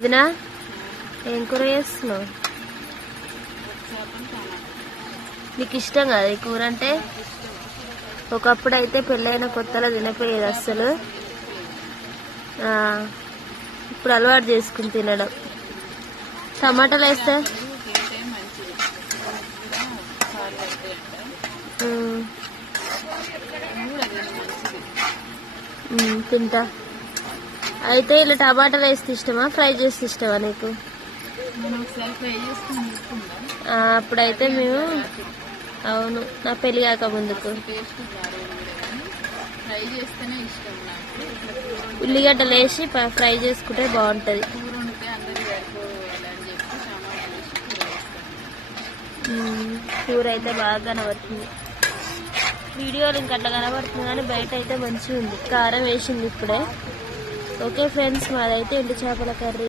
ఇదినా ఏం కూర చేస్తున్నావు? నీకు ఇష్టం కదా ఈ కూర అంటే? ఒకప్పుడు అయితే పెళ్ళైన కొత్తలో తినపోయేది అస్సలు. ఇప్పుడు అలవాటు చేసుకుని తినడం. టమాటాలు వేస్తే తింటా. అయితే ఇలా టమాటాలు వేస్తే ఇష్టమా, ఫ్రై చేస్తే ఇష్టమా నీకు? అప్పుడైతే మేము అవును నా పెళ్ళి కాక ముందుకు ఉల్లిగడ్డలు వేసి ఫ్రై చేసుకుంటే బాగుంటుంది. కూర అయితే బాగా కనబడుతుంది, వీడియోలు ఇంకా అట్లా కనబడుతుంది కానీ బయట అయితే మంచిగా ఉంది. కారం వేసింది ఇప్పుడే. ఓకే ఫ్రెండ్స్, మాదైతే ఎండు చేపల కర్రీ.